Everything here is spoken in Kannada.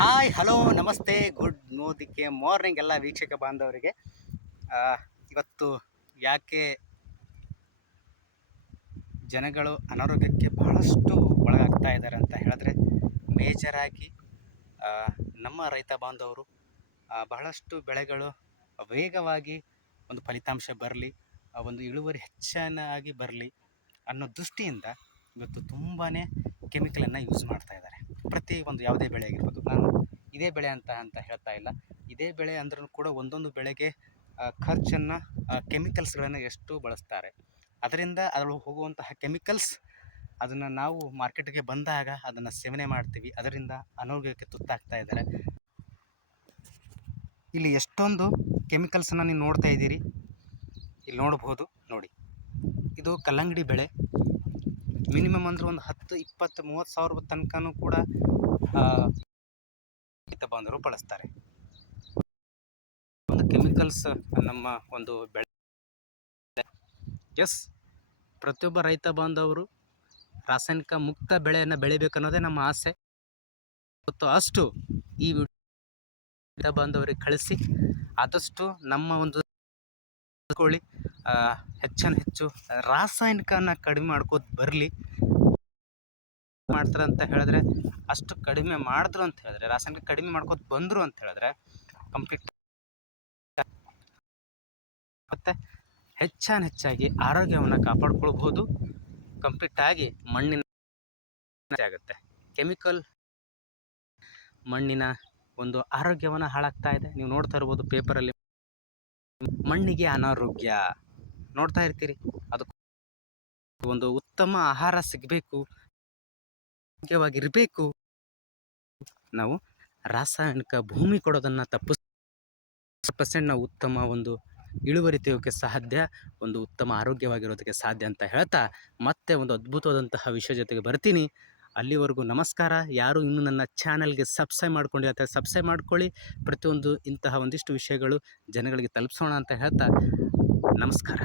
ಹಾಯ್ ಹಲೋ ನಮಸ್ತೆ ಗುಡ್ ಮೋದಿಗೆ ಮಾರ್ನಿಂಗ್ ಎಲ್ಲ ವೀಕ್ಷಕ ಬಾಂಧವರಿಗೆ. ಇವತ್ತು ಯಾಕೆ ಜನಗಳು ಅನಾರೋಗ್ಯಕ್ಕೆ ಬಹಳಷ್ಟು ಒಳಗಾಗ್ತಾ ಇದ್ದಾರೆ ಅಂತ ಹೇಳಿದ್ರೆ, ಮೇಜರಾಗಿ ನಮ್ಮ ರೈತ ಬಾಂಧವರು ಬಹಳಷ್ಟು ಬೆಳೆಗಳು ವೇಗವಾಗಿ ಒಂದು ಫಲಿತಾಂಶ ಬರಲಿ, ಒಂದು ಇಳುವರಿ ಹೆಚ್ಚಾಗಿ ಬರಲಿ ಅನ್ನೋ ದೃಷ್ಟಿಯಿಂದ ಇವತ್ತು ತುಂಬಾ ಕೆಮಿಕಲನ್ನು ಯೂಸ್ ಮಾಡ್ತಾ ಇದ್ದಾರೆ. ಪ್ರತಿ ಒಂದು ಯಾವುದೇ ಬೆಳೆ ಆಗಿರ್ಬೋದು, ನಾನು ಇದೇ ಬೆಳೆ ಅಂತ ಹೇಳ್ತಾ ಇಲ್ಲ, ಇದೇ ಬೆಳೆ ಅಂದ್ರೂ ಕೂಡ ಒಂದೊಂದು ಬೆಳೆಗೆ ಖರ್ಚನ್ನು ಕೆಮಿಕಲ್ಸ್ಗಳನ್ನು ಎಷ್ಟು ಬಳಸ್ತಾರೆ, ಅದರಿಂದ ಅದರೊಳಗೆ ಹೋಗುವಂತಹ ಕೆಮಿಕಲ್ಸ್ ಅದನ್ನು ನಾವು ಮಾರ್ಕೆಟ್ಗೆ ಬಂದಾಗ ಅದನ್ನು ಸೇವನೆ ಮಾಡ್ತೀವಿ, ಅದರಿಂದ ಅನಾರೋಗ್ಯಕ್ಕೆ ತುತ್ತಾಗ್ತಾ ಇದ್ದಾರೆ. ಇಲ್ಲಿ ಎಷ್ಟೊಂದು ಕೆಮಿಕಲ್ಸನ್ನು ನೀವು ನೋಡ್ತಾ ಇದ್ದೀರಿ, ಇಲ್ಲಿ ನೋಡ್ಬೋದು ನೋಡಿ, ಇದು ಕಲ್ಲಂಗಡಿ ಬೆಳೆ. ಮಿನಿಮಮ್ ಅಂದ್ರೆ ಒಂದು 10, 20, 30 ಸಾವಿರ ತನಕನೂ ಕೂಡ ರೈತ ಬಾಂಧವರು ಬಳಸ್ತಾರೆ. ಒಂದು ಕೆಮಿಕಲ್ಸ್ ನಮ್ಮ ಒಂದು ಬೆಳೆ. ಎಸ್, ಪ್ರತಿಯೊಬ್ಬ ರೈತ ಬಾಂಧವರು ರಾಸಾಯನಿಕ ಮುಕ್ತ ಬೆಳೆಯನ್ನು ಬೆಳಿಬೇಕನ್ನೋದೇ ನಮ್ಮ ಆಸೆ. ಮತ್ತು ಅಷ್ಟು ಈ ರೈತ ಬಾಂಧವರಿಗೆ ಕಳಿಸಿ ಆದಷ್ಟು ನಮ್ಮ ಒಂದು ಹೆಚ್ಚು ರಾಸಾಯನಿಕನ ಕಡಿಮೆ ಮಾಡ್ಕೋತ ಬರಲಿ. ಮಾಡ್ತಾರೆ ಅಂತ ಹೇಳಿದ್ರೆ, ಅಷ್ಟು ಕಡಿಮೆ ಮಾಡಿದ್ರು ಅಂತ ಹೇಳಿದ್ರೆ, ರಾಸಾಯನಿಕ ಕಡಿಮೆ ಮಾಡ್ಕೋತ ಬಂದರು ಅಂತ ಹೇಳಿದ್ರೆ ಕಂಪ್ಲೀಟ್ ಮತ್ತೆ ಹೆಚ್ಚಾಗಿ ಆರೋಗ್ಯವನ್ನು ಕಾಪಾಡ್ಕೊಳ್ಬೋದು. ಕಂಪ್ಲೀಟಾಗಿ ಮಣ್ಣಿನ ಆಗುತ್ತೆ. ಕೆಮಿಕಲ್ ಮಣ್ಣಿನ ಒಂದು ಆರೋಗ್ಯವನ್ನು ಹಾಳಾಗ್ತಾ ಇದೆ. ನೀವು ನೋಡ್ತಾ ಇರ್ಬೋದು ಪೇಪರಲ್ಲಿ, ಮಣ್ಣಿಗೆ ಅನಾರೋಗ್ಯ ನೋಡ್ತಾ ಇರ್ತೀರಿ. ಅದು ಒಂದು ಉತ್ತಮ ಆಹಾರ ಸಿಗಬೇಕು, ಆರೋಗ್ಯವಾಗಿರಬೇಕು, ನಾವು ರಾಸಾಯನಿಕ ಭೂಮಿ ಕೊಡೋದನ್ನು ತಪ್ಪಿಸಿ ನಾವು ಉತ್ತಮ ಒಂದು ಇಳುವರಿ ತೆಗೋಕ್ಕೆ ಸಾಧ್ಯ, ಒಂದು ಉತ್ತಮ ಆರೋಗ್ಯವಾಗಿರೋದಕ್ಕೆ ಸಾಧ್ಯ ಅಂತ ಹೇಳ್ತಾ ಮತ್ತೆ ಒಂದು ಅದ್ಭುತವಾದಂತಹ ವಿಷಯ ಜೊತೆಗೆ ಬರ್ತೀನಿ. ಅಲ್ಲಿವರೆಗೂ ನಮಸ್ಕಾರ. ಯಾರು ಇನ್ನೂ ನನ್ನ ಚಾನಲ್ಗೆ ಸಬ್ಸ್ಕ್ರೈಬ್ ಮಾಡ್ಕೊಂಡಿರ್ತಾರೆ, ಸಬ್ಸ್ಕ್ರೈಬ್ ಮಾಡ್ಕೊಳ್ಳಿ. ಪ್ರತಿಯೊಂದು ಇಂತಹ ಒಂದಿಷ್ಟು ವಿಷಯಗಳು ಜನಗಳಿಗೆ ತಲುಪಿಸೋಣ ಅಂತ ಹೇಳ್ತಾ ನಮಸ್ಕಾರ.